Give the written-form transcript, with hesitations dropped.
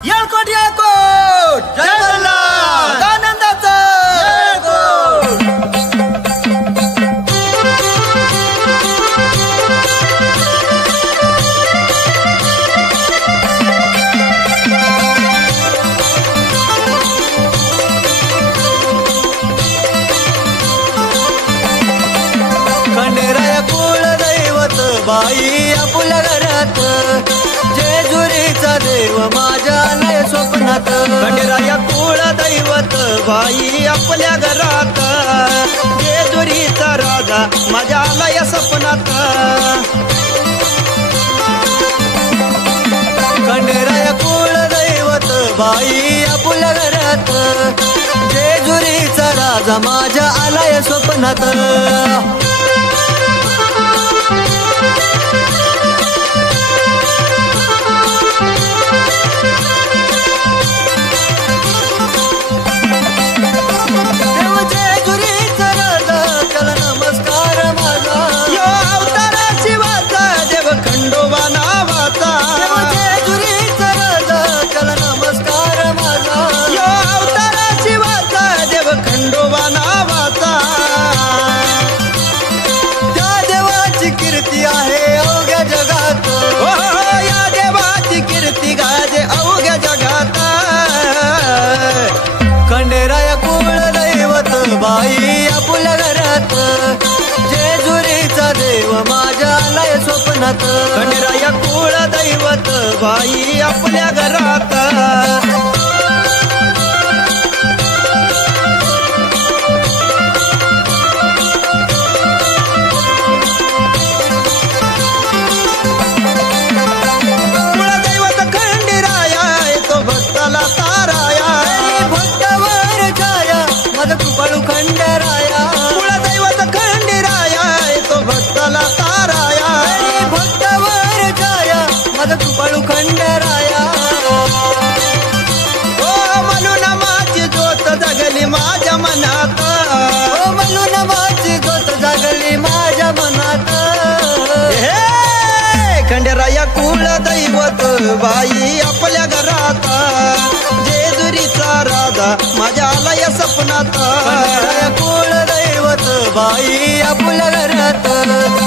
येळकोट येळकोट जय मल्हार आनंदाचा येळकोट। खंडेराया कुळ दैवत बाई आपल्या घरात, जेजुरीचा देव माझ्या आलाय स्वप्नात। खंडेराया कुळ दैवत बाई आपल्या घरात, जेजुरीचा राजा माझ्या आलाय स्वप्नात। खंडेराया कुळ दैवत बाई आपल्या घरात, जेजुरीचा राजा माझ्या आलाय स्वप्नात। खंडेराया कुळ दैवत बाई आपल्या घरात, जेजुरीचा देव माझ्या आलाय स्वप्नात। खंडेराया कुळ दैवत बाई आपल्या घरात। कुळदैवत खंडेराया तो भक्ताला ताराया, भक्तावर छाया माझा कृपाळू खंडेराया। कुळदैवत खंडेराया तो भक्ताला ताराया, भक्तावर छाया माझा कृपाळू खंडेराया। ओ म्हणून माझी ज्योत जगली माझ्या मनात, ओ म्हणून माझी ज्योत जगली माझ्या मनात। खंडेराया कुळ दैवत बाई आपल्या घरात, जेजुरीचा राजा माझ्या आलाय स्वप्नात। खंडेराया कुळ दैवत बाई आपल्या घरात।